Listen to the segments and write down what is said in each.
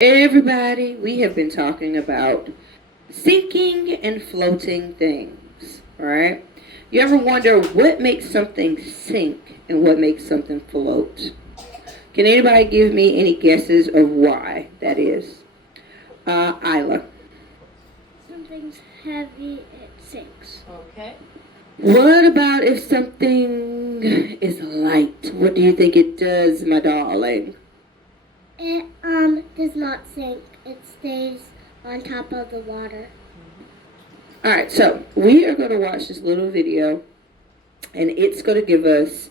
Everybody, we have been talking about sinking and floating things, right? You ever wonder what makes something sink and what makes something float? Can anybody give me any guesses of why that is? Isla. Something's heavy, it sinks. Okay. What about if something is light? What do you think it does, my darling? It does not sink. It stays on top of the water. Alright, so we are going to watch this little video and it's going to give us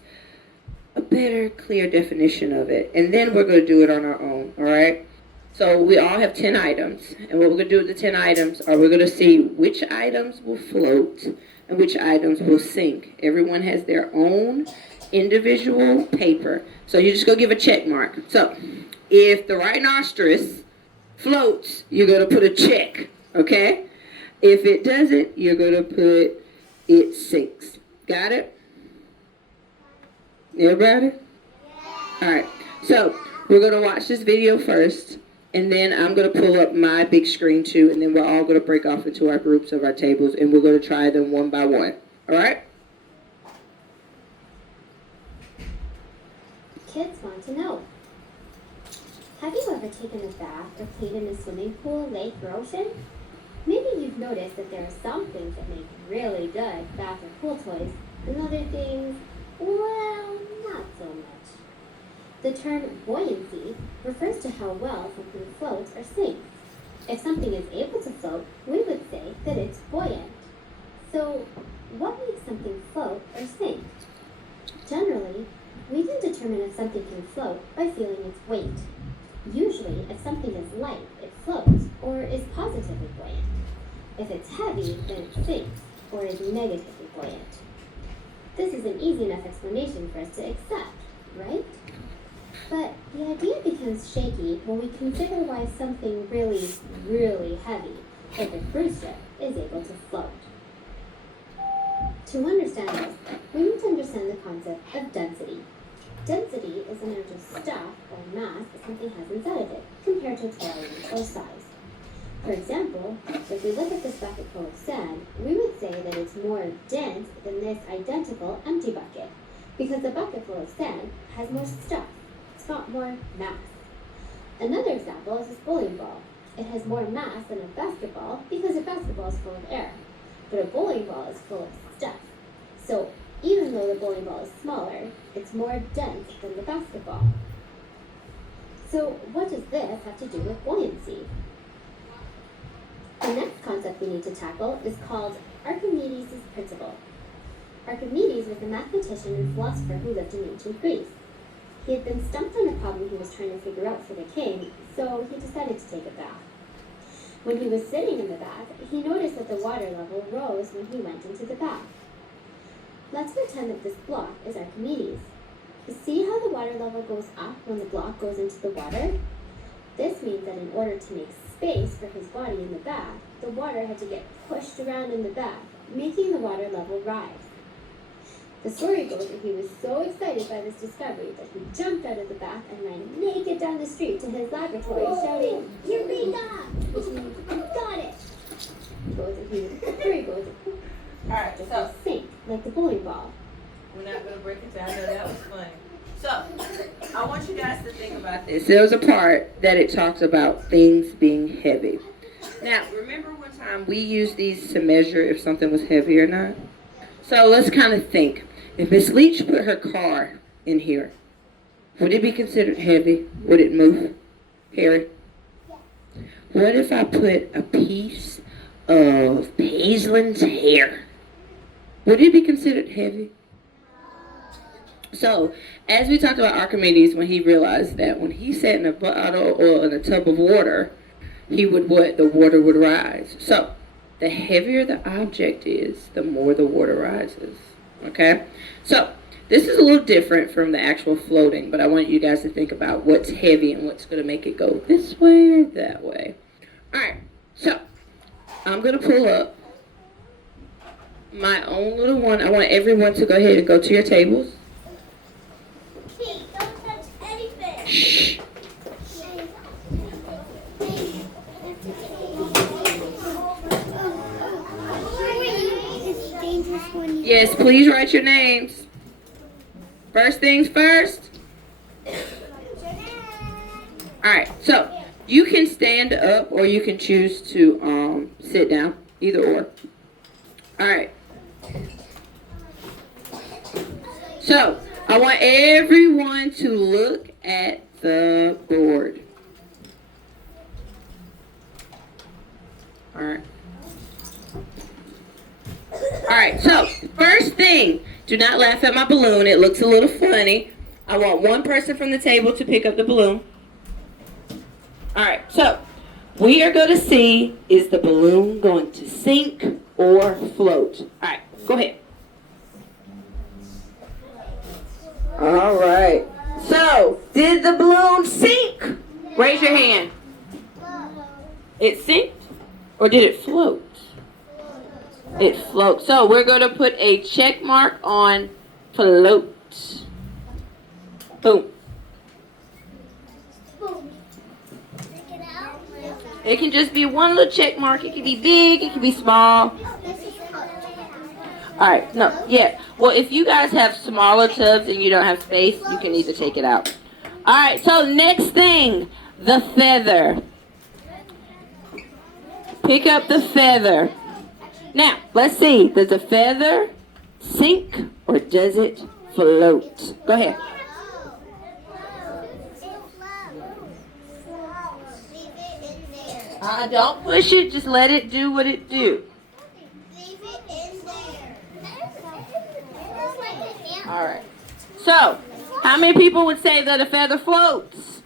a better, clear definition of it. And then we're going to do it on our own, alright? So we all have 10 items. And what we're going to do with the 10 items are we're going to see which items will float and which items will sink. Everyone has their own individual paper. So you just go give a check mark. So if the rhinoceros floats, you're going to put a check, okay? If it doesn't, you're going to put it sinks. Got it? Everybody? All right. So we're going to watch this video first, and then I'm going to pull up my big screen too, and then we're all going to break off into our groups of our tables, and we're going to try them one by one. All right? Kids want to know. Have you ever taken a bath or played in a swimming pool, lake, or ocean? Maybe you've noticed that there are some things that make really good bath or pool toys, and other things, well, not so much. The term buoyancy refers to how well something floats or sinks. If something is able to float, we would say that it's buoyant. So, what makes something float or sink? Generally, we can determine if something can float by feeling its weight. Usually, if something is light, it floats, or is positively buoyant. If it's heavy, then it sinks, or is negatively buoyant. This is an easy enough explanation for us to accept, right? But the idea becomes shaky when we consider why something really, really heavy, like a cruise ship, is able to float. To understand this, we need to understand the concept of density. Density is the amount of stuff or mass that something has inside of it, compared to its volume or size. For example, if we look at this bucket full of sand, we would say that it's more dense than this identical empty bucket, because the bucket full of sand has more stuff. It's got more mass. Another example is this bowling ball. It has more mass than a basketball because a basketball is full of air, but a bowling ball is full of stuff. So even though the bowling ball is smaller, it's more dense than the basketball. So what does this have to do with buoyancy? The next concept we need to tackle is called Archimedes' principle. Archimedes was a mathematician and philosopher who lived in ancient Greece. He had been stumped on a problem he was trying to figure out for the king, so he decided to take a bath. When he was sitting in the bath, he noticed that the water level rose when he went into the bath. Let's pretend that this block is Archimedes. See how the water level goes up when the block goes into the water? This means that in order to make space for his body in the bath, the water had to get pushed around in the bath, making the water level rise. The story goes that he was so excited by this discovery that he jumped out of the bath and ran naked down the street to his laboratory, shouting, "Eureka!" which means, "I got it!" He goes, Alright, just so sink, like the bowling ball. we're not going to break it down. I know that was funny. So, I want you guys to think about this. There's a part that it talks about things being heavy. Now, remember one time we used these to measure if something was heavy or not? So let's kind of think. If Miss Leach put her car in here, would it be considered heavy? Would it move? Harry? What if I put a piece of Paislin's hair? Would it be considered heavy? So, as we talked about Archimedes, when he realized that when he sat in a bottle or in a tub of water, the water would rise. So, the heavier the object is, the more the water rises. Okay? So, this is a little different from the actual floating, but I want you guys to think about what's heavy and what's going to make it go this way or that way. Alright, so, I'm going to pull up my own little one. I want everyone to go ahead and go to your tables. Hey, don't touch anything. Shh. Yes, please write your names. First things first. Alright, so you can stand up or you can choose to sit down. Either or. Alright. So, I want everyone to look at the board. Alright. Alright, so first thing, do not laugh at my balloon. It looks a little funny. I want one person from the table to pick up the balloon. Alright, so we are going to see, is the balloon going to sink or float? Alright, go ahead. Alright, so did the balloon sink? Raise your hand. It sinked or did it float? It floats. So we're going to put a check mark on float. Boom. It can just be one little check mark. It can be big. It can be small. All right. No. Yeah. Well, if you guys have smaller tubs and you don't have space, you can either take it out. All right. So next thing, the feather. Pick up the feather. Now, let's see. Does the feather sink or does it float? Go ahead. Don't push it. Just let it do what it do. Leave it in there. All right. So, how many people would say that a feather floats?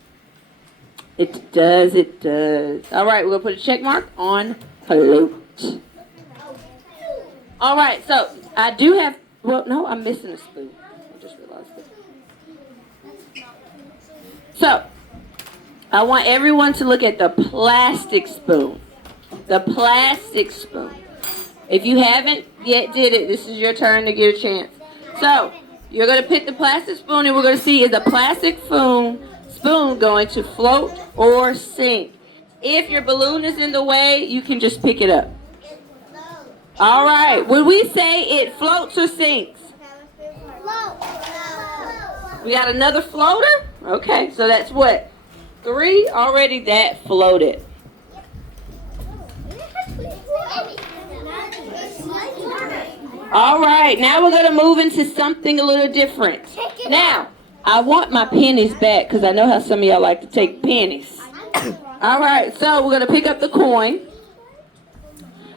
It does. It does. All right. We're going to put a check mark on float. All right. So, I do have... Well, no, I'm missing a spoon. I just realized it. So, I want everyone to look at the plastic spoon. The plastic spoon. If you haven't yet did it, this is your turn to get a chance. So, you're going to pick the plastic spoon and we're going to see is the plastic spoon going to float or sink. If your balloon is in the way, you can just pick it up. All right. Would we say it floats or sinks? We got another floater? Okay, so that's what? 3 already that floated. All right, now we're going to move into something a little different. Now, I want my pennies back because I know how some of y'all like to take pennies. All right, so we're going to pick up the coin.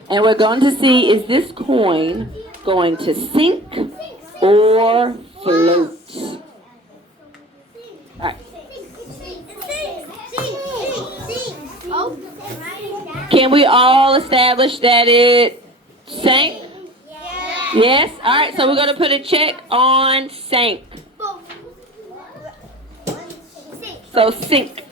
And we're going to see, is this coin going to sink or float? All right. Can we all establish that it sank? Yes? All right, so we're going to put a check on sank. So sink.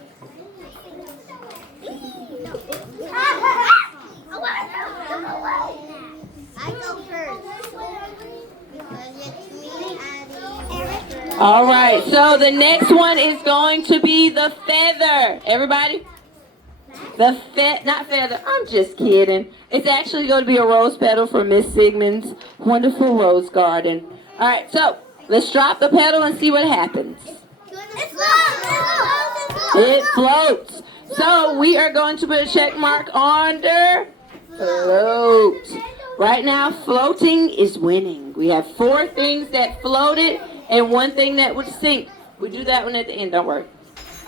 All right, so the next one is going to be the feather. Everybody? Not feather, I'm just kidding. It's actually going to be a rose petal for Miss Sigmund's wonderful rose garden. All right, so let's drop the petal and see what happens. It floats. So we are going to put a check mark under float. Right now, floating is winning. We have 4 things that floated and 1 thing that would sink. We'll do that one at the end, don't worry.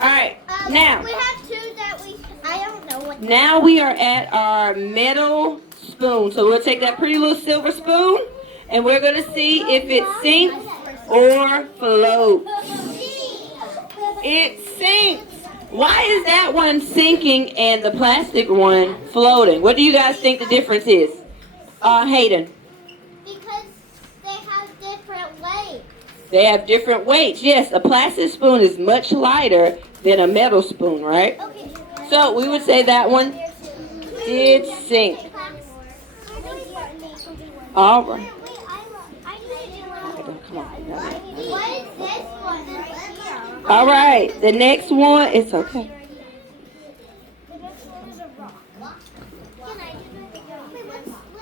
All right, now. We have 2 that I don't know what. Now we are at our metal spoon. So we'll take that pretty little silver spoon and we're going to see if it sinks or floats. It sinks. Why is that one sinking and the plastic one floating? What do you guys think the difference is? Hayden. Because they have different weights. They have different weights. Yes, a plastic spoon is much lighter than a metal spoon, right? Okay. So we would say that one did sink. All right. Come on. What is this one right here? All right. The next one, it's okay.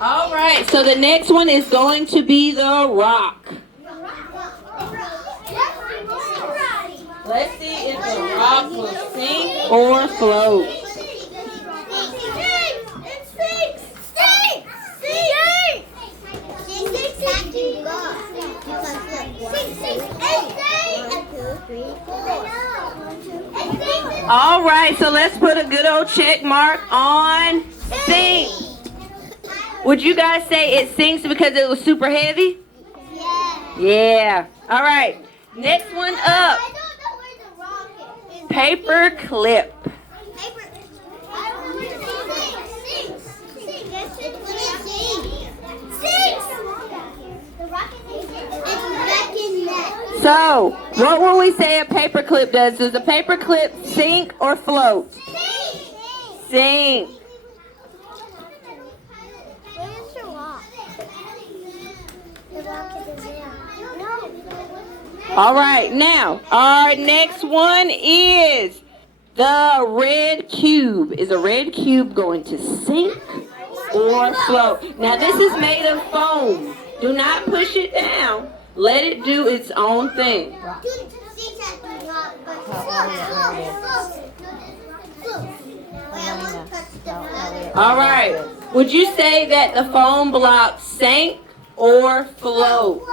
All right, so the next one is going to be the rock. Let's see if the rock will sink or float. All right, so let's put a good old check mark on sink. Would you guys say it sinks because it was super heavy? Yeah. All right. Next one up. Paper clip. So, what will we say a paper clip does? Does a paper clip sink or float? Sink. All right, now our next one is the red cube. Is a red cube going to sink or float? Now this is made of foam. Do not push it down. Let it do its own thing. All right. Would you say that the foam block sank or float?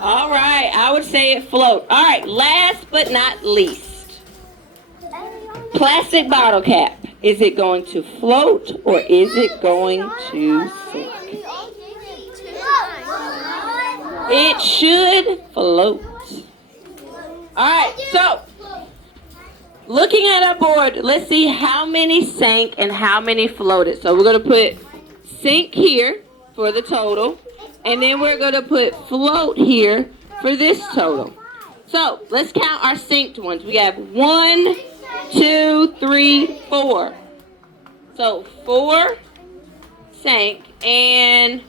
All right, I would say it float. All right, last but not least, plastic bottle cap. Is it going to float or is it going to sink? It should float. All right, so looking at our board, let's see how many sank and how many floated. So we're going to put sink here for the total. And then we're going to put float here for this total. So let's count our synced ones. We have 1, 2, 3, 4. So 4 sank and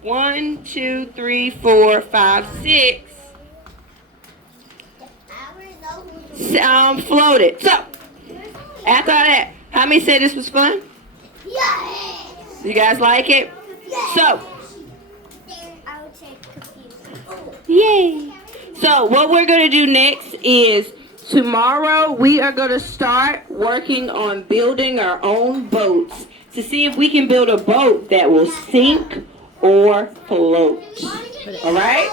1, 2, 3, 4, 5, 6 floated. So after that, how many said this was fun? You guys like it? So yay! So what we're going to do next is tomorrow we are going to start working on building our own boats to see if we can build a boat that will sink or float. All right?